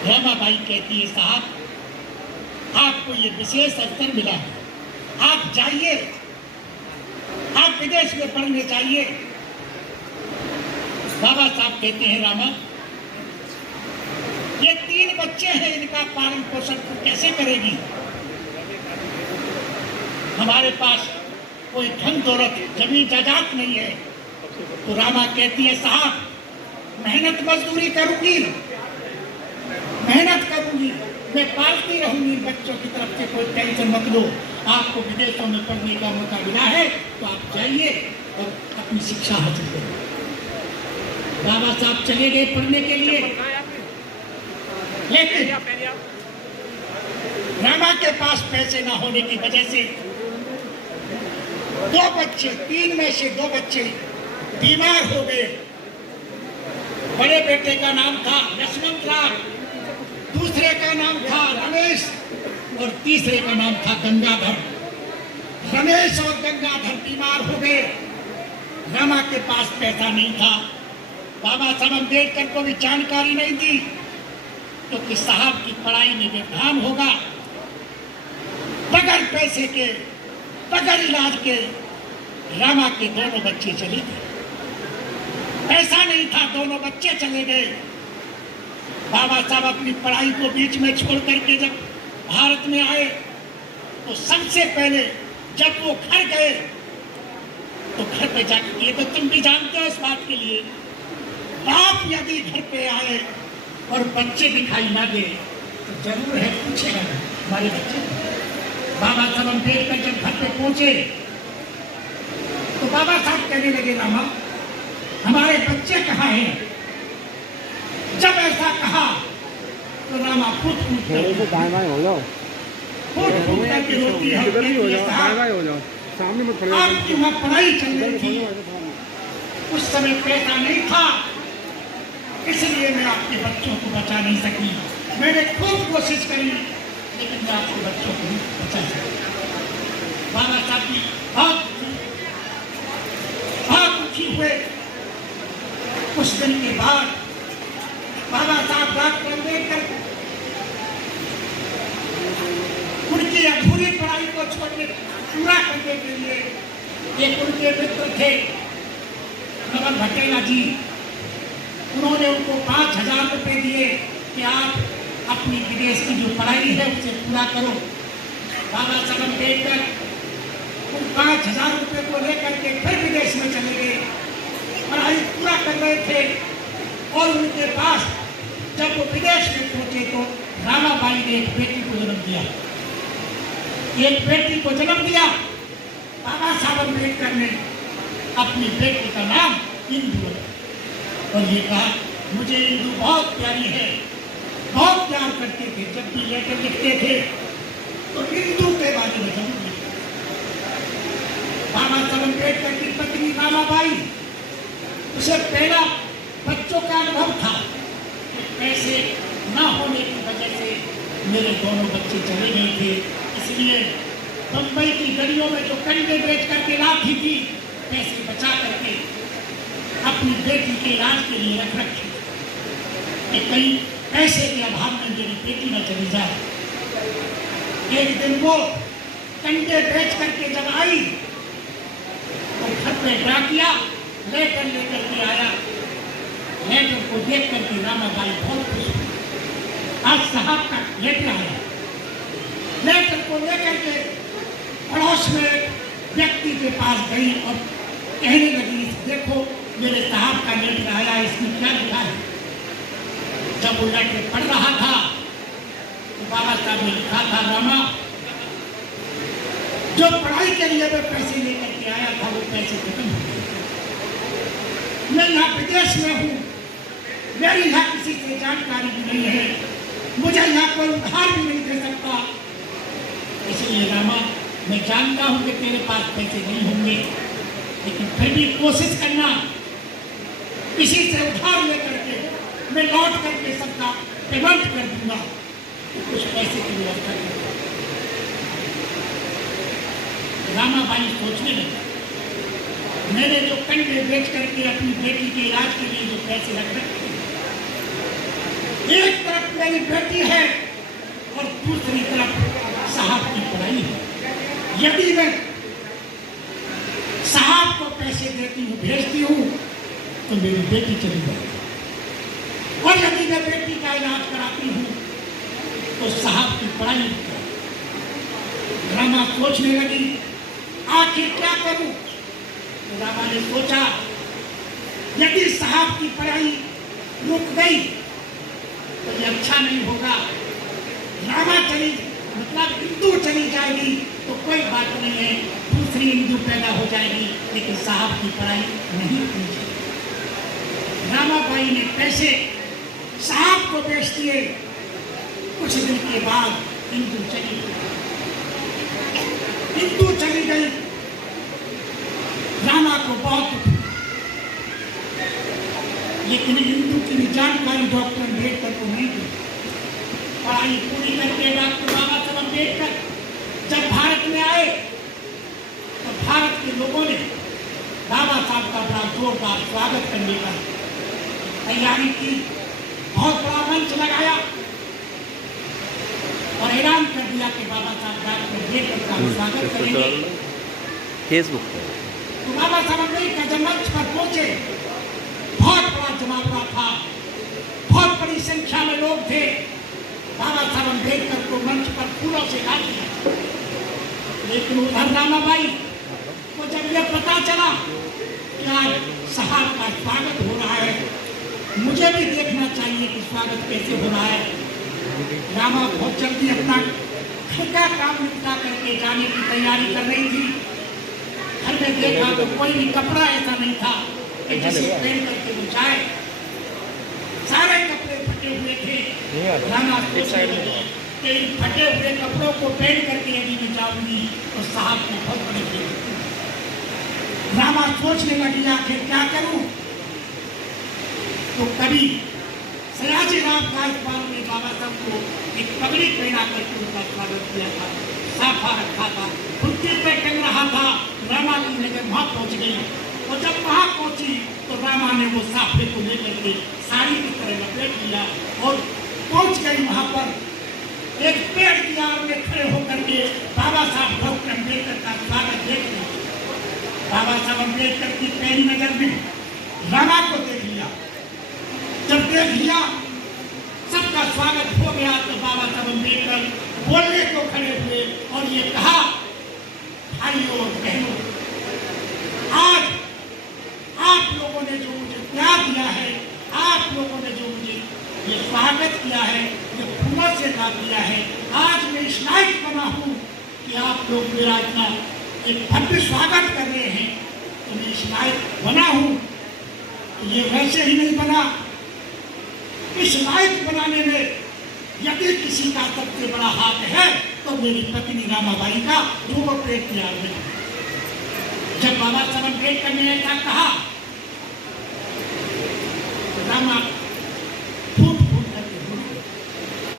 रमाबाई कहती है, साहब आपको ये विशेष अवसर मिला है, आप जाइए, आप विदेश में पढ़ने जाइए। बाबा साहब कहते हैं, रामा ये 3 बच्चे हैं, इनका पालन पोषण तू कैसे करेगी? हमारे पास कोई धन दौलत जमीन जायदाद नहीं है। तो रामा कहती है, साहब मेहनत मजदूरी करूंगी, मेहनत करूंगी, मैं पालती रहूंगी बच्चों की तरफ से, कोई टेंशन मत लो। आपको विदेशों में पढ़ने का मौका मिला है तो आप जाइए और अपनी शिक्षा हासिल करें। बाबा साहब चले गए पढ़ने के लिए, लेकिन रामा के पास पैसे ना होने की वजह से 2 बच्चे, 3 में से 2 बच्चे बीमार हो गए। बड़े बेटे का नाम था यशवंत राम, दूसरे का नाम था रमेश और तीसरे का नाम था गंगाधर। रमेश और गंगाधर बीमार हो गए। रामा के पास पैसा नहीं था। बाबा साहब अम्बेडकर को भी जानकारी नहीं दी क्योंकि साहब की पढ़ाई में व्यवधान होगा। बगैर पैसे के, बगैर इलाज के रामा के दोनों बच्चे चले गए। पैसा नहीं था, दोनों बच्चे चले गए। बाबा साहब अपनी पढ़ाई को बीच में छोड़ करके जब भारत में आए तो सबसे पहले जब वो घर गए तो घर पे जाकर, ये तो तुम भी जानते हो इस बात के लिए, बाप यदि घर पे आए और बच्चे दिखाई ना दे तो जरूर है पूछेगा हमारे बच्चे। बाबा साहब अम्बेडकर जब घर पे पहुंचे तो बाबा साहब कहने लगे, रामा हमारे बच्चे कहाँ हैं? जब ऐसा कहा तो रामा फूट फूट करके रोती है, आपकी वहाँ पढ़ाई चल रही थी, उस समय पैसा नहीं था, इसलिए मैं आपके बच्चों को बचा नहीं सकी। मैंने खूब कोशिश करी लेकिन मैं आपके बच्चों को नहीं बचा सकी। बाबा साहब की बहुत दुखी हुए। कुछ दिन के बाद बाबा साहब डॉक्टर अम्बेडकर उनकी अधूरी पढ़ाई को छोड़ने, पूरा करने के लिए एक उनके मित्र थे नवल भटेला जी, उन्होंने उनको 5,000 रुपए दिए कि आप अपनी विदेश की जो पढ़ाई है उसे पूरा करो। बाबा साहब अम्बेडकर उन 5,000 रुपए को लेकर के फिर विदेश में चले गए, पढ़ाई पूरा कर रहे थे। और उनके पास जब वो विदेश में पहुंचे तो रामाबाई ने एक बेटी को जन्म दिया, एक बेटी को जन्म दिया। बाबा साहब अम्बेडकर ने अपनी बेटी का नाम इंदु रखा और ये कहा, मुझे इंदु बहुत प्यारी है, बहुत प्यार करते थे। जब भी लेटर लिखते थे तो इंदु के बारे में जरूर लिखते। बाबा साहब अम्बेडकर की पत्नी रामाबाई, उसे पहला बच्चों का अनुभव था कि पैसे न होने की वजह से मेरे दोनों बच्चे चले गए थे, इसलिए बम्बई की गलियों में जो कंडे बेच करके लाती थी, पैसे बचा करके अपनी बेटी के इलाज के लिए रख रखे कि कहीं पैसे के अभाव में मेरी बेटी न चली जाए। एक दिन वो कंडे बेच करके जब आई तो घर पे डाकिया लेटर लेकर के आया। लेटर को देख करके रामाबाई बहुत खुश हुई, आज साहब का लेटर आया। लेटर को लेकर के पड़ोस में व्यक्ति के पास गई और कहने लगी, देखो मेरे साहब का लेटर आया, इसमें क्या लिखा है। जब वो लेटर पढ़ रहा था तो बाबा साहब ने लिखा था, रामा जो पढ़ाई के लिए मैं पैसे लेकर के आया था वो पैसे खत्म हो गए। मैं यहाँ विदेश में हूँ, मेरी यहाँ किसी से जानकारी भी नहीं है, मुझे यहाँ कोई उधार भी नहीं दे सकता। इसलिए रामा मैं जानता हूँ कि तेरे पास पैसे नहीं होंगे, लेकिन फिर भी कोशिश करना, किसी से उधार लेकर के मैं लौट करके सबका पेमेंट कर दूंगा, तो कुछ पैसे की व्यवस्था कर। रामाबाई सोचने लगी, मैंने जो कंडे बेच करके अपनी बेटी के इलाज के लिए जो पैसे रख रखे, एक तरफ मैं मेरी बेटी है और दूसरी तरफ साहब की पढ़ाई है। यदि मैं साहब को पैसे देती हूँ, भेजती हूँ, तो मेरी बेटी चली जाएगी, और यदि मैं बेटी का इलाज कराती हूँ तो साहब की पढ़ाई रुक जाएगी। रामा सोचने लगी आखिर क्या करूं। तो रामा ने सोचा यदि साहब की पढ़ाई रुक गई तो ये अच्छा नहीं होगा। रामा चली मतलब इंदु चली जाएगी तो कोई बात नहीं है, दूसरी इंदु पैदा हो जाएगी, लेकिन साहब की पढ़ाई नहीं पूछी। रामाबाई ने पैसे साहब को बेच दिए। कुछ दिन के बाद इंदु चली गई। रामा को बहुत दुख हुआ, लेकिन इंदु की जानकारी डॉक्टर अम्बेडकर को नहीं दी। पढ़ाई पूरी करके डॉक्टर बाबा साहब अम्बेडकर जब भारत में आए तो भारत के लोगों ने बाबा साहब का बड़ा जोरदार स्वागत करने का तैयारी की, बहुत बड़ा मंच लगाया और ऐलान कर दिया कि बाबा साहब डॉक्टर अम्बेडकर का स्वागत करेंगे। फेसबुक तो बाबा साहब अम्बेडकर जब मंच पर पहुंचे, बहुत बड़ा जमावड़ा था, बहुत बड़ी संख्या में लोग थे। बाबा साहब अम्बेडकर को मंच पर फूलों से ढाल दिया, लेकिन उधर रामाबाई को जब यह पता चला कि आज साहब का स्वागत हो रहा है, मुझे भी देखना चाहिए कि स्वागत कैसे हो रहा है। रामा बहुत जल्दी अपना घर का काम निपटा करके जाने की तैयारी कर रही थी। घर में देखा तो कोई भी कपड़ा ऐसा नहीं था कि जिसे पहन करके वो जाए, सारे कपड़े फटे हुए थे। रामा सोचने लगी कि इन फटे हुए कपड़ों को पहन करके यदि मैं जाऊंगी तो साहब को बहुत बड़ी बेइज्जती होगी। रामा सोचने लगी आखिर क्या करूं। तो कभी सयाजी राम गायकवाड़ ने बाबा साहब को एक पगड़ी पहना करके उनका स्वागत किया था, साफा रखा था, कुर्सी पे टंग रहा था। रामा की नजर वहां पहुंच गई, और जब वहां पहुंची तो रामा ने वो साफे को लेकर के साड़ी की तरह लपेट लिया और पहुंच गई वहां पर। एक पेड़ की आड़ में खड़े होकर के बाबा साहब डॉक्टर अम्बेडकर का स्वागत देख लिया। बाबा साहब अम्बेडकर की पहली नजर में रामा को देख लिया। जब देख लिया, सबका स्वागत हो गया, तो बाबा साहब अम्बेडकर बोलने को खड़े हुए और ये कहा, भाइयों और बहनों, आज आप लोगों ने जो मुझे प्यार दिया है, आप लोगों ने जो मुझे ये स्वागत किया है, ये फूलों से ला दिया है, आज मैं इस लायक बना हूँ कि आप लोग मेरा इतना एक भव्य स्वागत कर रहे हैं, तो मैं इस लायक बना हूँ। तो ये वैसे ही नहीं बना, इस लायक बनाने में यदि किसी का सबसे बड़ा हाथ है तो मेरी पत्नी रामाबाई का, जो वो पेट किया है। जब बाबा साहब अम्बेडकर ने ऐसा कहा, रामा